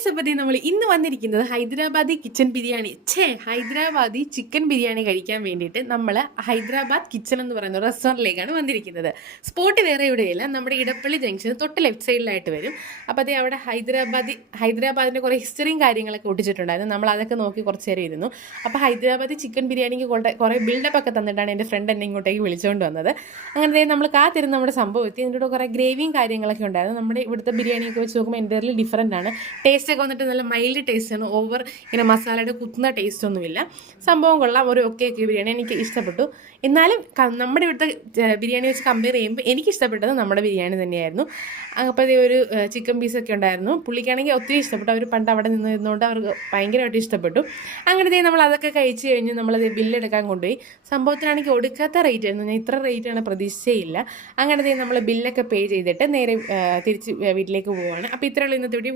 Guys, അപ്പോൾ നമ്മൾ ഇന്ന് വന്നിരിക്കുന്നത് ഹൈദരാബാദി കിച്ചൺ ബിരിയാണി ഹൈദരാബാദി ചിക്കൻ ബിരിയാണി കഴിക്കാൻ വേണ്ടിയിട്ട് നമ്മൾ ഹൈദരാബാദ് കിച്ചൺ എന്ന് പറയുന്ന റെസ്റ്റോറൻറ്റിലേക്കാണ് വന്നിരിക്കുന്നത്. സ്പോട്ട് വേറെ എവിടെയില്ല, നമ്മുടെ ഇടപ്പള്ളി ജംഗ്ഷൻ തൊട്ട് ലെഫ്റ്റ് സൈഡിലായിട്ട് വരും. അപ്പോൾ അതേ അവിടെ ഹൈദരാബാദിൻ്റെ കുറേ ഹിസ്റ്ററിയും കാര്യങ്ങളൊക്കെ ഒട്ടിച്ചിട്ടുണ്ടായിരുന്നു. നമ്മൾ അതൊക്കെ നോക്കി കുറച്ച് നേരം ഇരുന്നു. അപ്പോൾ ഹൈദരാബാദി ചിക്കൻ ബിരിയാണിക്ക് കുറേ ബിൽഡപ്പ് ഒക്കെ തന്നിട്ടാണ് എൻ്റെ ഫ്രണ്ട് എന്നെ ഇങ്ങോട്ടേക്ക് വിളിച്ചുകൊണ്ട് വന്നത്. അങ്ങനെ നമ്മൾ കാത്തിരുന്ന് നമ്മുടെ സംഭവം എത്തി. അതിൻ്റെ കൂടെ കുറേ ഗ്രേവിയും കാര്യങ്ങളൊക്കെ ഉണ്ടായിരുന്നു. നമ്മുടെ ഇവിടുത്തെ ബിരിയാണിയൊക്കെ വെച്ച് നോക്കുമ്പോൾ എൻ്റെ ഡിഫറൻ്റ് ആണ്. ടേസ്റ്റൊക്കെ വന്നിട്ട് നല്ല മൈൽഡ് ടേസ്റ്റാണ്, ഓവർ ഇങ്ങനെ മസാലയുടെ കുത്തുന്ന ടേസ്റ്റ് ഒന്നുമില്ല. സംഭവം കൊള്ളാം, ഒരു ഒക്കെ ബിരിയാണി എനിക്ക് ഇഷ്ടപ്പെട്ടു. എന്നാലും നമ്മുടെ ഇവിടുത്തെ ബിരിയാണി വെച്ച് കമ്പയർ ചെയ്യുമ്പോൾ എനിക്ക് ഇഷ്ടപ്പെട്ടത് നമ്മുടെ ബിരിയാണി തന്നെയായിരുന്നു. അപ്പോൾ അതേ ഒരു ചിക്കൻ പീസൊക്കെ ഉണ്ടായിരുന്നു. പുള്ളിക്കാണെങ്കിൽ ഒത്തിരി ഇഷ്ടപ്പെട്ടു. അവർ പണ്ട് അവിടെ നിന്നുകൊണ്ട് അവർക്ക് ഭയങ്കരമായിട്ട് ഇഷ്ടപ്പെട്ടു. അങ്ങനത്തെ നമ്മൾ അതൊക്കെ കഴിച്ച് കഴിഞ്ഞ് നമ്മളത് ബില്ലെടുക്കാൻ കൊണ്ടുപോയി. സംഭവത്തിനാണെങ്കിൽ ഒടുക്കാത്ത റേറ്റ് ആയിരുന്നു, ഞാൻ ഇത്ര റേറ്റാണ് പ്രതീക്ഷിച്ചേയില്ല. അങ്ങനത്തെ നമ്മൾ ബില്ലൊക്കെ പേ ചെയ്തിട്ട് നേരെ തിരിച്ച് വീട്ടിലേക്ക് പോവുകയാണ്. അപ്പോൾ ഇത്രയുള്ള ഇന്നത്തെ വീഡിയോ.